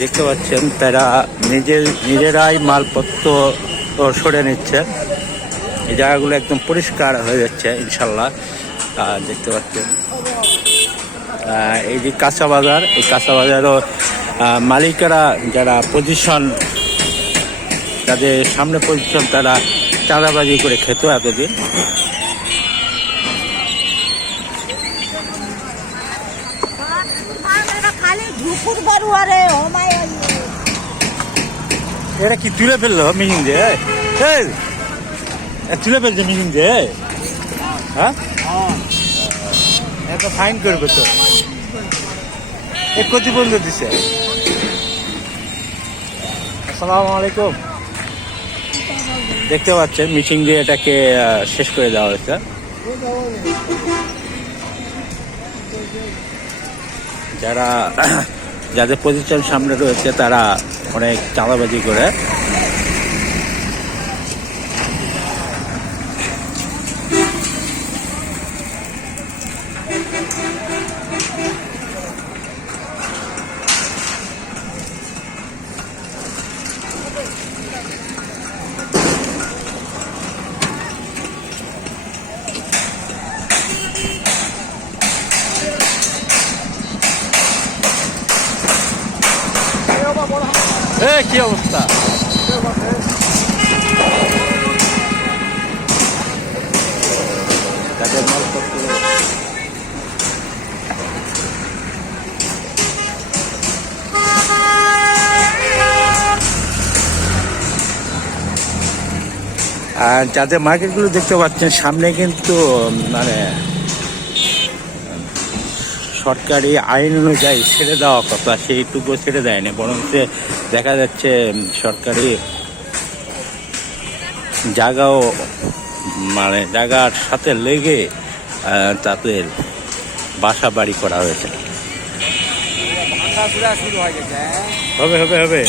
দেখতে পাচ্ছেন তারা নিজেরাই মালপত্র সরে নিচ্ছে। এই জায়গাগুলো একদম পরিষ্কার হয়ে যাচ্ছে ইনশাল্লাহ। দেখতে পাচ্ছেন এই যে কাঁচা বাজার, এই কাঁচা বাজারও মালিকেরা যারা পজিশন, তাদের সামনে পজিশন, তারা চাঁদাবাজি করে খেত এতদিন। এটা কি তুলে ফেললো মিহিং দিয়ে? তুলে ফেলছে মিহিং দিয়ে? হ্যাঁ, এত ফাইন করবে তো। কতি বন্ধ দিছে। আসসালামু আলাইকুম। দেখতে পাচ্ছেন মিটিং দিয়ে এটাকে শেষ করে দেওয়া হয়েছে। যাদের পজিশন সামনে রয়েছে তারা অনেক চাঁদাবাজি করে। কি অবস্থা? তাদের মালপত্র আর যাদের মার্কেটগুলো দেখতে পাচ্ছেন সামনে, কিন্তু মানে সরকারি আইন অনুযায়ী ছেড়ে দেওয়া কথা, সেইটুকু ছেড়ে দেয়নি, বরং দেখা যাচ্ছে সরকারি জায়গাও মানে জায়গার সাথে লেগে তাদের বাসা বাড়ি করা হয়েছে। হবে হবে হবে।